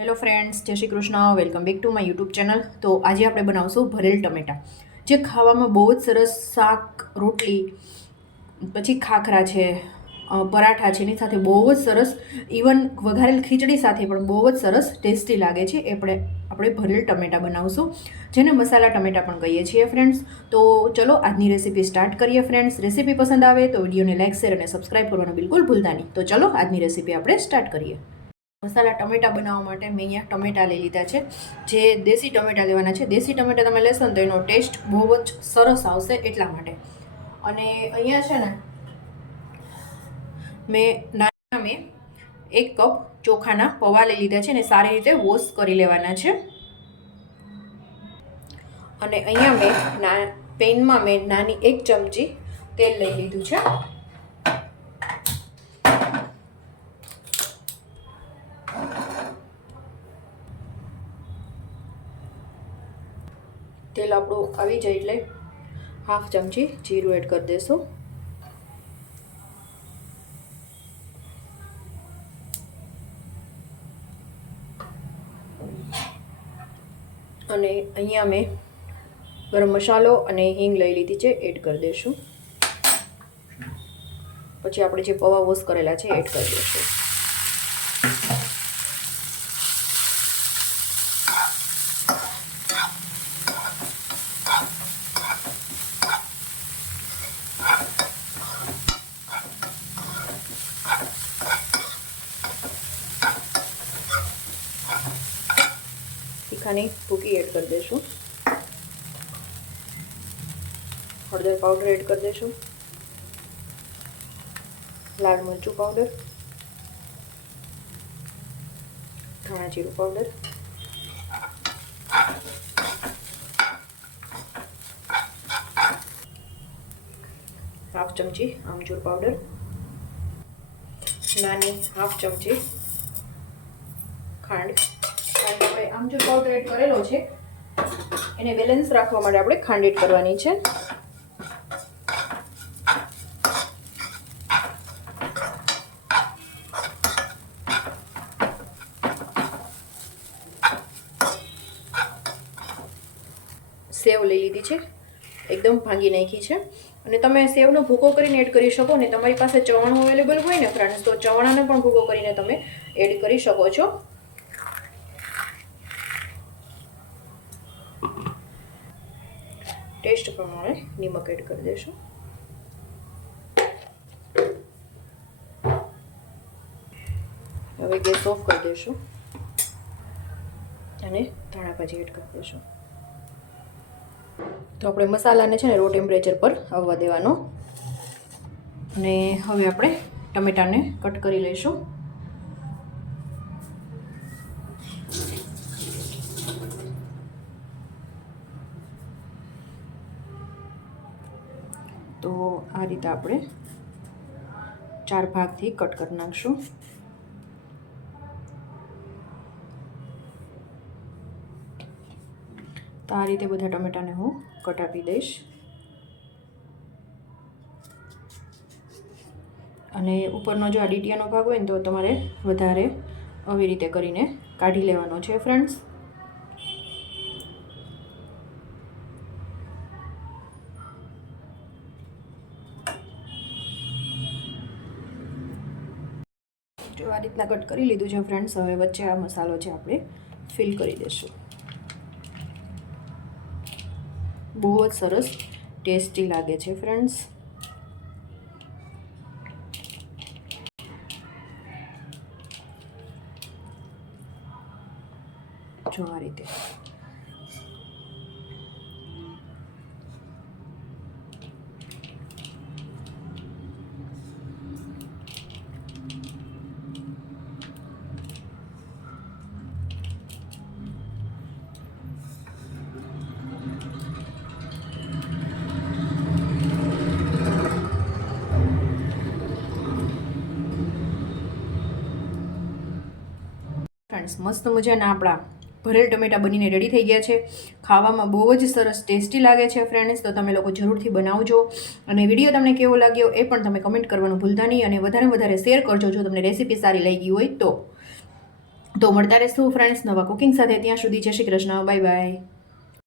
Hello friends, જય Shri Krishna. Welcome back to my YouTube channel. તો આજે આપણે બનાવશું ભરેલ ટમેટા, જે ખાવામાં બહુ જ સરસ શાક, રોટલી, પછી ખાખરા છે, પરાઠા છે, એની સાથે બહુ જ સરસ, ઇવન વઘારેલ ખીચડી સાથે પણ બહુ જ સરસ ટેસ્ટી લાગે છે. આપણે ભરેલ ટમેટા બનાવશું, જેને મસાલા ટમેટા પણ કહીએ છીએ ફ્રેન્ડ્સ. તો ચલો આજની રેસીપી સ્ટાર્ટ કરીએ ફ્રેન્ડ્સ. રેસીપી પસંદ આવે તો વિડીયોને લાઇક, શેર અને સબસ્ક્રાઈબ કરવાનું બિલકુલ ભૂલતા નહીં. તો ચલો આજની રેસીપી આપણે સ્ટાર્ટ કરીએ. મસાલા ટમેટા બનાવવા માટે મેં અહીંયા ટમેટા લઈ લીધા છે, જે દેશી ટમેટા લેવાના છે. દેશી ટમેટા તમે લેશો ને તો એનો ટેસ્ટ બહુ જ સરસ આવશે, એટલા માટે. અને અહીંયા છે ને મેં 1 કપ ચોખાના પૌવા લઈ લીધા છે અને સારી રીતે વોશ કરી લેવાના છે. અને અહીંયા મેં પેનમાં નાની 1 ચમચી તેલ લઈ લીધું છે. તેલ આપણું આવી જાય એટલે 1/2 ચમચી જીરું એડ કરી દઈશું. અને અહીંયા મેં ગરમ મસાલો અને હિંગ લઈ લીધી છે, એડ કરી દઈશું. પછી આપણે જે પૌવા વોશ કરેલા છે એડ કરી દઈશું. તીખાની ભૂકી એડ કરી દઈશું. હળદર પાવડર એડ કરી દઈશું. લાલ મરચું પાવડર, ધાણા જીરું પાવડર, હાફ ચમચી આમચૂર પાવડર, નાની 1/2 ચમચી ખાંડ. આપણે આમચૂર પાવડર એડ કરેલો છે, એને બેલેન્સ રાખવા માટે આપણે ખાંડ એડ કરવાની છે. સેવ લઈ લીધી છે, એકદમ ભાંગી નાખી છે. અને તમે સેવનો ભૂકો કરીને એડ કરી શકો ને. તમારી પાસે ચવાણું અવેલેબલ હોય ને ફ્રેન્ડ્સ, તો ચવાણાને પણ ભૂકો કરીને તમે એડ કરી શકો છો. ટેસ્ટ પ્રમાણે નિમક એડ કરી દઈશું. હવે ગેસ ઓફ કરી દઈશું અને ધાણા ભાજી એડ કરી દઈશું. તો આપણે મસાલાને છે ને રો ટેમ્પરેચર પર આવવા દેવાનો. અને હવે આપણે ટમેટાને કટ કરી લઈશું. તો આ રીતે આપણે 4 ભાગથી કટ કરી નાખશું. તો આ રીતે બધા ટમેટાને હું કટ આપી દઈશ. અને ઉપરનો જો આ ડીટીયાનો ભાગ હોય ને તો તમારે વધારે આવી રીતે કરીને કાઢી લેવાનો છે ફ્રેન્ડ્સ. જો આ રીતના કટ કરી લીધું છે ફ્રેન્ડ્સ. હવે વચ્ચે આ મસાલો છે આપણે ફિલ કરી દઈશું. બહુ જ સરસ ટેસ્ટી લાગે છે ફ્રેન્ડ્સ. જો આ રીતે ફ્રેન્ડ્સ, મસ્ત મજાના આપણા ભરેલ ટમેટા બનીને રેડી થઈ ગયા છે. ખાવામાં બહુ જ સરસ ટેસ્ટી લાગે છે ફ્રેન્ડ્સ. તો તમે લોકો જરૂરથી બનાવજો. અને વિડીયો તમને કેવો લાગ્યો એ પણ તમે કમેન્ટ કરવાનું ભૂલતા નહીં. અને વધારે શેર કરજો જો તમને રેસીપી સારી લાગી હોય તો. તો મળતા રહેશું ફ્રેન્ડ્સ નવા કુકિંગ સાથે. ત્યાં સુધી જય શ્રી કૃષ્ણ, બાય બાય.